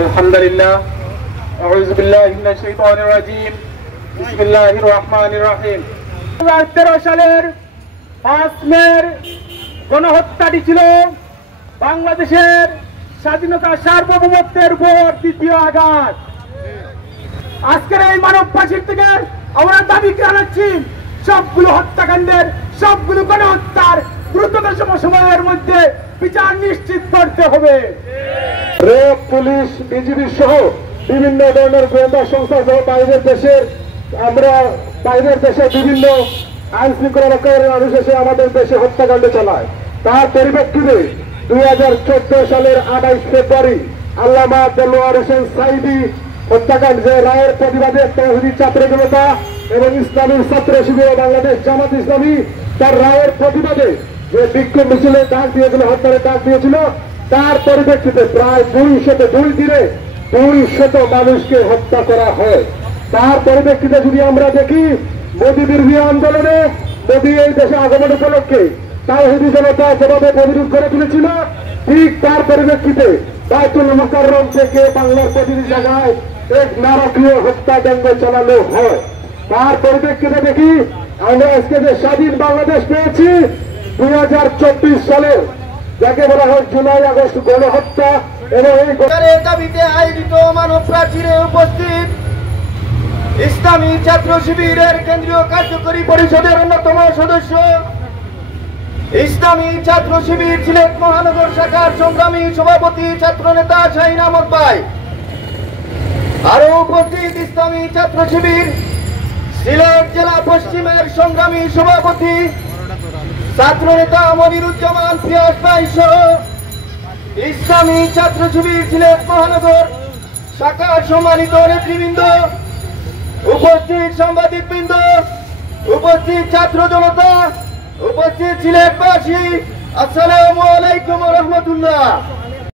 আলহামদুলিল্লাহ আউযু বিল্লাহি মিনাশ শাইতানির রাজীম বিসমিল্লাহির রহমানির রহিম 2013 সালের 5 মের গণহত্যাটি ছিল বাংলাদেশের স্বাধীনতা সার্বভৌমত্বের উপর দ্বিতীয় আঘাত। আজকের এই মানব ফাঁসির থেকে আমরা দাবি জানাচ্ছি সবগুলো হত্যাকাণ্ডের, সবগুলো গণহত্যার দ্রুততম সময়ের মধ্যে বিচার নিশ্চিত করতে হবে। র্যাব, পুলিশ, বিজিবি সহ বিভিন্ন ধরনের গোয়েন্দা সংস্থা সহ বাইরের দেশের বিভিন্ন আইন শৃঙ্খলা রক্ষাকারী মানুষ এসে আমাদের দেশে হত্যাকাণ্ড চালায়। তার পরিপ্রেক্ষিতে 2014 সালের 28 ফেব্রুয়ারি আল্লামা দেলোয়ার হোসেন সাঈদী হত্যাকাণ্ড যে রায়ের প্রতিবাদে তৌহিদি ছাত্র জনতা এবং ইসলামী ছাত্র শিবির বাংলাদেশ জামাত ইসলামী তার রায়ের প্রতিবাদে যে বিক্ষোভ মিছিলে ডাক দিয়েছিল, হত্যার ডাক দিয়েছিল, তার পরিপ্রেক্ষিতে প্রায় 202 দিনে 200 মানুষকে হত্যা করা হয়। তার পরিপ্রেক্ষিতে যদি আমরা দেখি মোদী বিরোধী আন্দোলনে মোদী এই দেশে আগমন উপলক্ষে তাওহীদি জনতা যেভাবে প্রতিরোধ করে তুলেছিল, ঠিক তার পরিপ্রেক্ষিতে বায়তুল মুকাররম থেকে বাংলার প্রতিটি জায়গায় এক নারকীয় হত্যাকাণ্ড চালানো হয়। তার পরিপ্রেক্ষিতে দেখি আমরা আজকে যে স্বাধীন বাংলাদেশ পেয়েছি 2024 সালে, যাকে বলা হয় জুলাই আগস্ট গণহত্যা, এবং এই দাবিতে আয়োজিত মানব প্রাচীরে উপস্থিত ইসলামী ছাত্র শিবিরের কেন্দ্রীয় কার্যকরী পরিষদের অন্যতম সদস্য ইসলামী ছাত্র শিবির সিলেট মহানগর শাখার সংগ্রামী সভাপতি ছাত্র নেতা শাহীন আহমদ ভাই, আরো উপস্থিত ইসলামী ছাত্র শিবির সিলেট জেলা পশ্চিমের সংগ্রামী সভাপতি ছাত্র নেতা মনিরুজ্জামান পিয়াস ভাই সহ ইসলামী ছাত্র শিবির সিলেট মহানগর শাখার সম্মানিত নেতৃবৃন্দ, উপস্থিত সাংবাদিকবৃন্দ, উপস্থিত ছাত্র জনতা, উপস্থিত সিলেটবাসী, আসসালামু আলাইকুম ওয়া রাহমাতুল্লাহ।